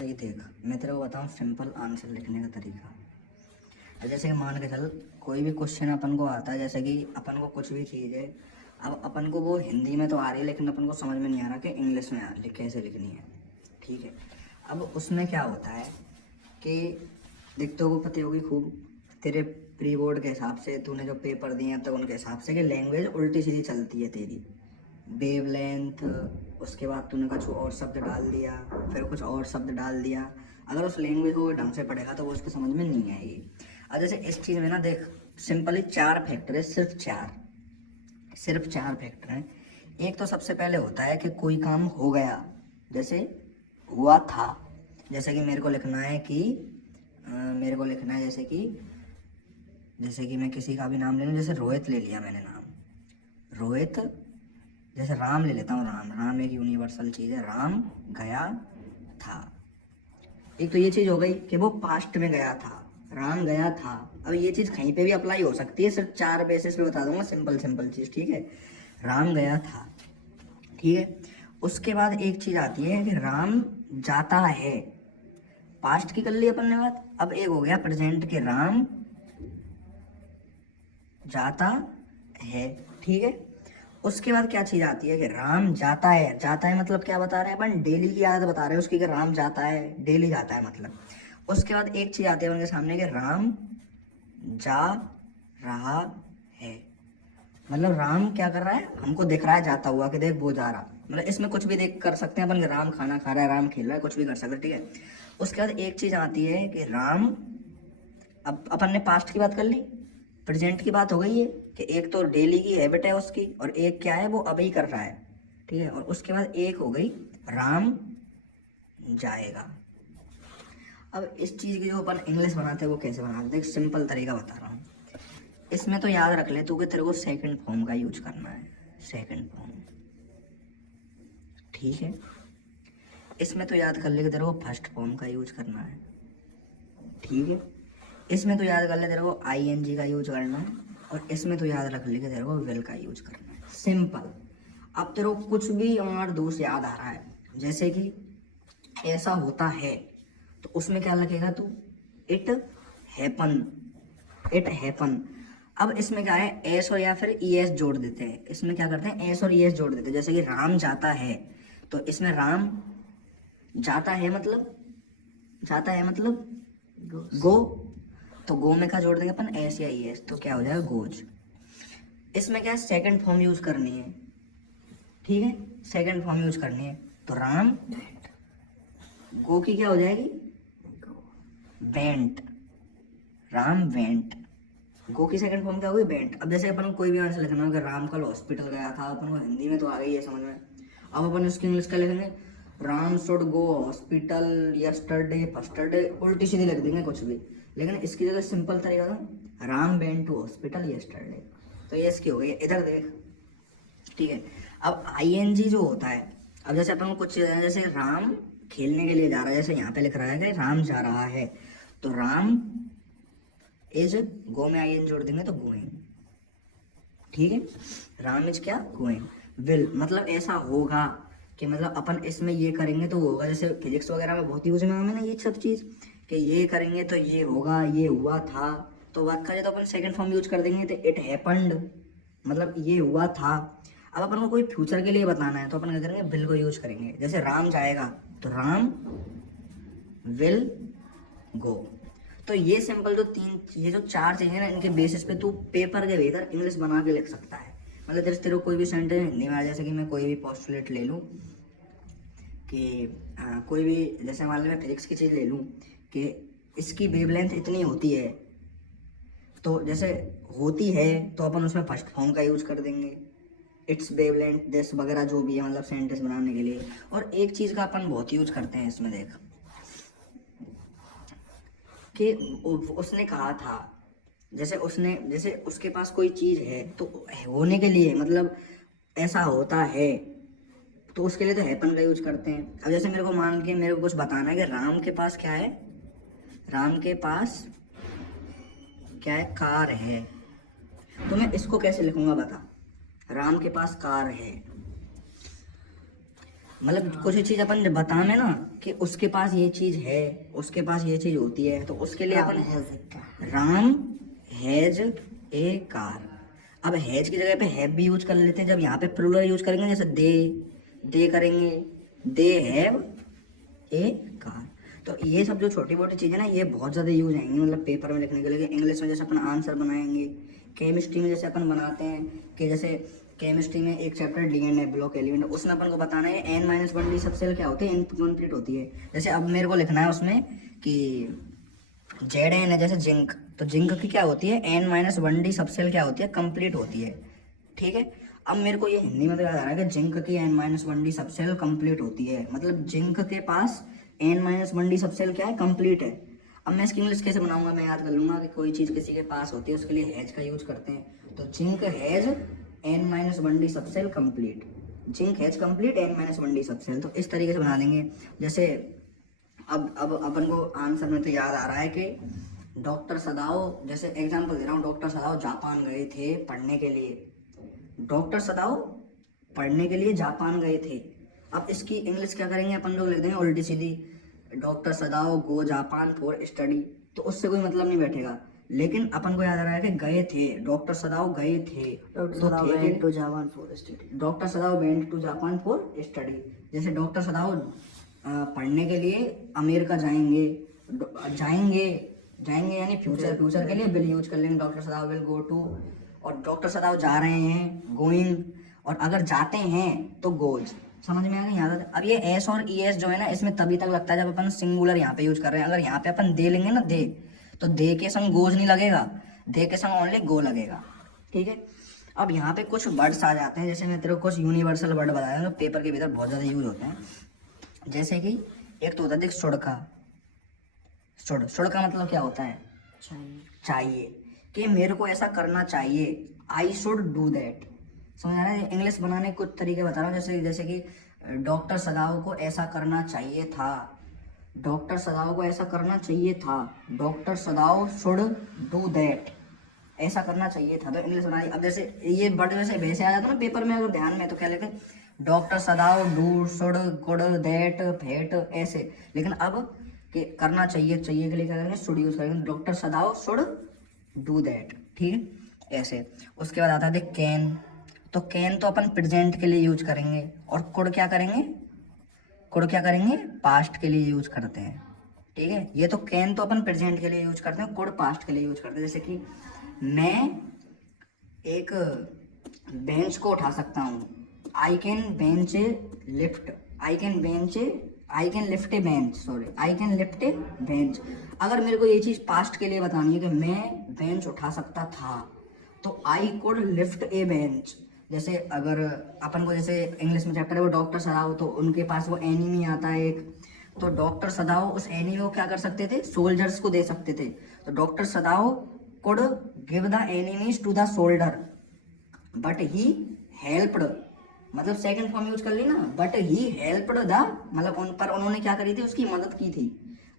ये देख, मैं तेरे को बताऊँ सिंपल आंसर लिखने का तरीका। अब जैसे कि मान के चल, कोई भी क्वेश्चन अपन को आता है, जैसे कि अपन को कुछ भी चीज़ है, अब अपन को वो हिंदी में तो आ रही है लेकिन अपन को समझ में नहीं आ रहा कि इंग्लिश में कैसे लिखनी है। ठीक है, अब उसमें क्या होता है कि देख, तो को पता होगी खूब तेरे प्री बोर्ड के हिसाब से, तूने जो पेपर दिए हैं तो उनके हिसाब से कि लैंग्वेज उल्टी सीधी चलती है तेरी। वेव लेंथ, उसके बाद तूने कुछ और शब्द डाल दिया, फिर कुछ और शब्द डाल दिया। अगर उस लैंग्वेज को ढंग से पढ़ेगा तो वो उसको समझ में नहीं आएगी। अब जैसे इस चीज़ में ना देख, सिंपली 4 फैक्टर है, सिर्फ चार फैक्टर हैं। एक तो सबसे पहले होता है कि कोई काम हो गया, जैसे हुआ था। जैसे कि मेरे को लिखना है कि जैसे कि मैं किसी का भी नाम ले लूँ, जैसे रोहित ले लिया मैंने नाम, रोहित। जैसे राम ले लेता हूँ, राम एक यूनिवर्सल चीज़ है, राम गया था। एक तो ये चीज़ हो गई कि वो पास्ट में गया था, राम गया था। अब ये चीज़ कहीं पे भी अप्लाई हो सकती है, सिर्फ 4 बेसिस पे बता दूंगा, सिंपल सिंपल चीज़। ठीक है, राम गया था। ठीक है, उसके बाद एक चीज़ आती है कि राम जाता है। पास्ट की कर ली अपन ने बात। अब एक हो गया प्रेजेंट के, राम जाता है। ठीक है, उसके बाद क्या चीज़ आती है कि राम जाता है। जाता है मतलब क्या बता रहे हैं अपन, डेली की आदत बता रहे हैं उसकी, कि राम जाता है, डेली जाता है मतलब। उसके बाद एक चीज़ आती है उनके सामने कि राम जा रहा है। मतलब राम क्या कर रहा है, हमको दिख रहा है जाता हुआ, कि देख वो जा रहा। मतलब इसमें कुछ भी देख कर सकते हैं अपन, कि राम खाना खा रहा है, राम खेल रहा है, कुछ भी कर सकते हैं। ठीक है, उसके बाद एक चीज़ आती है कि राम, अब अपन ने पास्ट की बात कर ली, प्रेजेंट की बात हो गई है कि एक तो डेली की हैबिट है उसकी, और एक क्या है, वो अभी कर रहा है। ठीक है, और उसके बाद एक हो गई राम जाएगा। अब इस चीज़ की जो अपन इंग्लिश बनाते हैं वो कैसे बनाते हैं, देख सिंपल तरीका बता रहा हूँ। इसमें तो याद रख ले तू कि तेरे को सेकंड फॉर्म का यूज करना है, सेकंड फॉर्म। ठीक है, इसमें तो याद कर ले कि तेरे को फर्स्ट फॉर्म का यूज करना है। ठीक है, इसमें तो याद कर ले तेरे को आईएनजी का यूज करना है, और इसमें तो याद रख ले कि तेरे को विल का यूज करना है। सिंपल। अब तेरे को कुछ भी और दूसरा याद आ रहा है, जैसे कि ऐसा होता है, तो उसमें क्या लगेगा तू, इट हैपन, इट हैपन। अब इसमें क्या है, एस और या फिर ई एस जोड़ देते हैं। इसमें क्या करते हैं, एस और ई एस जोड़ देते हैं। जैसे कि राम जाता है, तो इसमें राम जाता है मतलब, गो। तो गो में क्या जोड़ देंगे अपन, एस या ई एस, तो क्या हो जाएगा, गोज। इसमें क्या है, सेकंड फॉर्म यूज करनी है। ठीक है, सेकंड फॉर्म यूज करनी है, तो राम, गो की क्या हो जाएगी, वेंट, राम वेंट। गो की सेकंड फॉर्म क्या होगी, वेंट। अब जैसे अपन को कोई भी आंसर लिखना हो कि राम कल हॉस्पिटल गया था, अपन को हिंदी में तो आ गई है समझ में। अब अपन उसकी इंग्लिश का लिखेंगे, Ram should go hospital yesterday, फस्टरडे, उल्टी सीधी लिख देंगे कुछ भी। लेकिन इसकी जगह सिंपल तरीका था, Ram went to hospital yesterday. तो ये इसकी हो गई, इधर देख। ठीक है, अब आईएनजी जो होता है, अब जैसे अपन को कुछ चीज़ है, जैसे राम खेलने के लिए जा रहा है, जैसे यहाँ पे लिख रहा है कि राम जा रहा है, तो राम इज, गो में आईएन जोड़ देंगे तो गोइंग। ठीक है, राम इज क्या, गोइंग। विल मतलब ऐसा होगा, कि मतलब अपन इसमें ये करेंगे तो वो होगा। जैसे फिजिक्स वगैरह में बहुत यूज में हमें ना ये सब चीज़, कि ये करेंगे तो ये होगा, ये हुआ था। तो बात करें तो अपन सेकंड फॉर्म यूज कर देंगे, तो इट हैपन्ड, मतलब ये हुआ था। अब अपन को कोई फ्यूचर के लिए बताना है, तो अपन क्या करेंगे, विल को यूज करेंगे। जैसे राम जाएगा, तो राम विल गो। तो ये सिंपल जो ये जो 4 चीजें हैं ना, इनके बेसिस पे तू पेपर के भीतर इंग्लिश बना के लिख सकता है। मतलब जैसे तेरे को कोई भी सेंटेंस हिंदी में आ, जैसे कि मैं कोई भी पोस्टुलेट ले लूँ कि कोई भी, जैसे मान लो मैं फिजिक्स की चीज़ ले लूँ कि इसकी वेवलेंथ इतनी होती है, तो जैसे होती है तो अपन उसमें फर्स्ट फॉर्म का यूज कर देंगे, इट्स वेवलेंथ दिस वगैरह जो भी है, मतलब सेंटेंस बनाने के लिए। और एक चीज़ का अपन बहुत यूज करते हैं इसमें, देख कि उसने कहा था, जैसे उसके पास कोई चीज़ है, तो होने के लिए मतलब ऐसा होता है, तो उसके लिए तो हैपन का यूज करते हैं। अब जैसे मेरे को मान के मेरे को कुछ बताना है कि राम के पास क्या है, राम के पास क्या है, कार है। तो मैं इसको कैसे लिखूंगा बता, राम के पास कार है। मतलब कुछ चीज अपन जब बतावे ना कि उसके पास ये चीज है, उसके पास ये चीज होती है, तो उसके लिए अपन राम हैज ए कार। अब हैज की जगह पे हैव भी यूज कर लेते हैं। जब यहाँ पे प्लूरल यूज करेंगे, जैसे दे करेंगे, दे हैव ए कार। तो ये सब जो छोटी मोटी चीज़ें ना, ये बहुत ज़्यादा यूज आएंगी मतलब पेपर में लिखने के लिए। इंग्लिश में जैसे अपन आंसर बनाएंगे, केमिस्ट्री में जैसे अपन बनाते हैं कि जैसे केमिस्ट्री में एक चैप्टर डीएनए ब्लॉक एलिमेंट, उसमें अपन को बताना है N-1D सब सेल क्या होती है, इनकम्प्लीट होती है। जैसे अब मेरे को लिखना है उसमें कि Zn है जैसे जिंक, तो जिंक की क्या होती है, N-1D सब सेल क्या होती है, कंप्लीट होती है। ठीक है, अब मेरे को ये हिंदी में तो याद आ रहा है कि जिंक की N-1D सब सेल कंप्लीट होती है, मतलब जिंक के पास N-1D सब सेल क्या है, कंप्लीट है। अब मैं इसकी इंग्लिश कैसे बनाऊंगा, मैं याद कर लूंगा कि कोई चीज़ किसी के पास होती है, उसके लिए हैज का यूज करते हैं। तो zinc has N-1D sub cell complete, zinc has complete N-1D sub cell. तो इस तरीके से बना देंगे। जैसे अब अपन को आंसर में तो याद आ रहा है कि डॉक्टर सदाओ, जैसे एग्जाम्पल दे रहा हूँ, डॉक्टर सदाओ जापान गए थे पढ़ने के लिए। डॉक्टर सदाओ पढ़ने के लिए जापान गए थे। अब इसकी इंग्लिश क्या करेंगे अपन लोग, लिख देंगे उल्टी सीधी, डॉक्टर सदाओ गो जापान फॉर स्टडी। तो उससे कोई मतलब नहीं बैठेगा, लेकिन अपन को याद आ रहा है कि गए थे, डॉक्टर सदाओ गए थे, doctor Sadao went to Japan for study, doctor Sadao went to Japan for study. जैसे डॉक्टर सदाओ पढ़ने के लिए अमेरिका जाएंगे, जाएंगे जाएंगे यानी फ्यूचर के लिए विल यूज कर लेंगे, doctor Sadao will go to. और डॉक्टर सदाव जा रहे हैं, गोइंग, और अगर जाते हैं तो गोज। समझ में आ गई यहाँ तक। अब ये एस और ई एस जो है ना, इसमें तभी तक लगता है जब अपन सिंगुलर यहाँ पे यूज कर रहे हैं। अगर यहाँ पे अपन दे लेंगे ना, दे, तो दे के संग गोज नहीं लगेगा, दे के संग ओनली गो लगेगा। ठीक है, अब यहाँ पे कुछ वर्ड्स आ जाते हैं, जैसे मैं तेरे को कुछ यूनिवर्सल वर्ड बताया जो पेपर के भीतर बहुत ज़्यादा यूज होते हैं। जैसे कि एक तो होता है देख, सुड़का, सुड़का मतलब क्या होता है, चाहिए, कि मेरे को ऐसा करना चाहिए, आई शुड डू दैट। समझ आ रहा है, इंग्लिश बनाने के कुछ तरीके बता रहा हूँ। जैसे कि डॉक्टर सदाव को ऐसा करना चाहिए था, डॉक्टर सदाव को ऐसा करना चाहिए था, डॉक्टर सदाव शुड डू दैट, ऐसा करना चाहिए था। तो इंग्लिश बनाई। अब जैसे ये वर्ड जैसे वैसे आ जाता है ना पेपर में, अगर ध्यान में, तो क्या लिखते हैं, doctor Sadao do should good that fate, ऐसे। लेकिन अब कि करना चाहिए, चाहिए के लिए क्या करेंगे, शुड यूज करेंगे, डॉक्टर सदाव शुड डू दैट। ठीक है, ऐसे। उसके बाद आता है देख कैन, तो कैन तो अपन प्रेजेंट के लिए यूज करेंगे, और कुड क्या करेंगे, कुड क्या करेंगे, पास्ट के लिए यूज करते हैं। ठीक है, ये तो कैन तो अपन प्रेजेंट के लिए यूज करते हैं, कुड पास्ट के लिए यूज करते हैं। जैसे कि मैं एक बेंच को उठा सकता हूँ, I can bench lift, I can lift A bench, sorry, I can lift A bench. अगर मेरे को ये चीज़ पास्ट के लिए बतानी है कि मैं बेंच उठा सकता था, तो I could lift A bench. जैसे अगर अपन को, जैसे इंग्लिश में चैप्टर है वो डॉक्टर सदाव, तो उनके पास वो एनीमी आता है एक, तो डॉक्टर सदाव उस एनीमी को क्या कर सकते थे, सोल्जर्स को दे सकते थे। तो doctor Sadao could give the enemies to the soldier but he helped, मतलब सेकंड फॉर्म यूज कर ली ना, बट ही हेल्प्ड द, मतलब उन पर उन्होंने क्या करी थी, उसकी मदद की थी,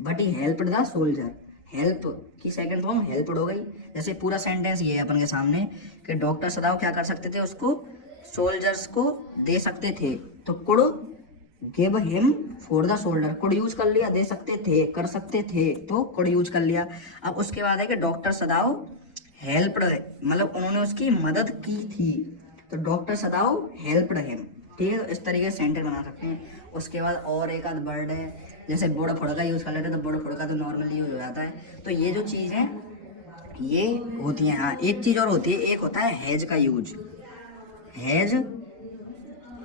but he helped the soldier, help की सेकंड फॉर्म हेल्प्ड हो गई। जैसे पूरा सेंटेंस ये है अपन के सामने कि डॉक्टर सदाव क्या कर सकते थे, उसको सोल्जर्स को दे सकते थे, तो could give him for the soldier, could use कर लिया, दे सकते थे, कर सकते थे, तो कुड यूज कर लिया। अब उसके बाद है कि डॉक्टर सदाव हेल्प्ड, मतलब उन्होंने उसकी मदद की थी, तो डॉक्टर सदाव हेल्प्ड हिम। ठीक है, तो इस तरीके से सेंटेंस बना सकते हैं। उसके बाद और एक आध वर्ड है, जैसे बोड़ फुड़का यूज कर लेते हैं, तो बोड़ फुड़का तो नॉर्मली यूज हो जाता है। तो ये जो चीज़ है ये होती है। हाँ, एक चीज़ और होती है, एक होता है हैज का यूज। हैज,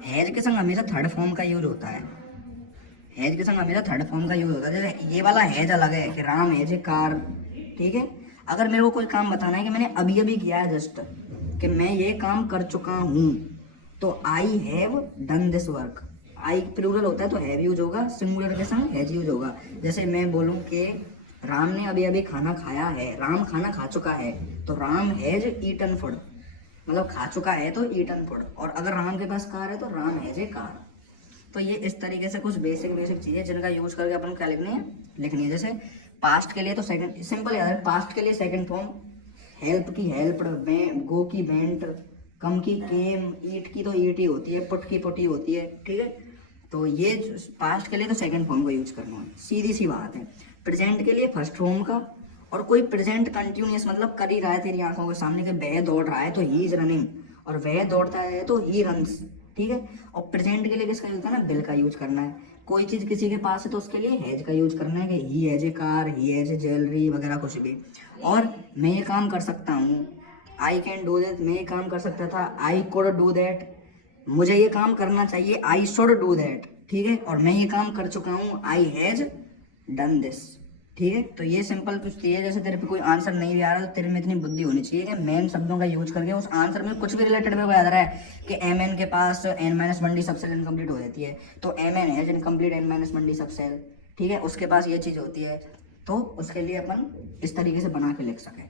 हैज के संग हमेशा थर्ड फॉर्म का यूज होता है, हैज के संग हमेशा थर्ड फॉर्म का यूज होता है। जैसे ये वाला हैज अलग है कि राम हैज ए कार। ठीक है, अगर मेरे को कोई काम बताना है कि मैंने अभी अभी किया है जस्ट, कि मैं ये काम कर चुका हूँ, तो I have done this work. I plural होता है तो हैव यूज होगा, सिंगुलर के संग हैज यूज होगा। जैसे मैं बोलूँ कि राम ने अभी अभी खाना खाया है, राम खाना खा चुका है, तो राम हैज ईटन फूड, मतलब खा चुका है तो ईटन फूड। और अगर राम के पास कार है तो राम हैज ए कार। तो ये इस तरीके से कुछ बेसिक चीज़ें जिनका यूज करके अपन क्या लिखनी है। जैसे पास्ट के लिए तो सेकंड, सिंपल याद है, पास्ट के लिए सेकंड फॉर्म, हेल्प की हेल्प्ड, गो की वेंट, कम की केम, ईट की तो ईट ही होती है, पुट की पुटी होती है। ठीक है, तो ये पास्ट के लिए तो सेकंड फॉर्म का यूज करना है, सीधी सी बात है। प्रेजेंट के लिए फर्स्ट फॉर्म का, और कोई प्रेजेंट कंटिन्यूस मतलब कर ही रहा है तेरी आंखों के सामने, के वह दौड़ रहा है तो ही इज रनिंग, और वह दौड़ता है तो ही रन्स, ठीक है। और प्रेजेंट के लिए किसका यूज करना है, बिल का यूज करना है। कोई चीज किसी के पास है तो उसके लिए हैज का यूज करना है, कि he has a car, he has a jewellery वगैरह कुछ भी। और मैं ये काम कर सकता हूँ, आई कैन डू दैट, मैं ये काम कर सकता था, आई कुड डू दैट, मुझे ये काम करना चाहिए, आई शुड डू दैट, ठीक है। और मैं ये काम कर चुका हूँ, आई हैज डन दिस, ठीक है। तो ये सिंपल पूछती है, जैसे तेरे पे कोई आंसर नहीं भी आ रहा तो तेरे में इतनी बुद्धि होनी चाहिए कि मेन शब्दों का यूज करके उस आंसर में कुछ भी रिलेटेड मेरे को याद आ रहा है कि एम एन के पास n-1 डी सबसेल इनकम्प्लीट हो जाती है, तो M N has incomplete n-1 D subcell, ठीक है। उसके पास ये चीज़ होती है, तो उसके लिए अपन इस तरीके से बना के लिख सकें।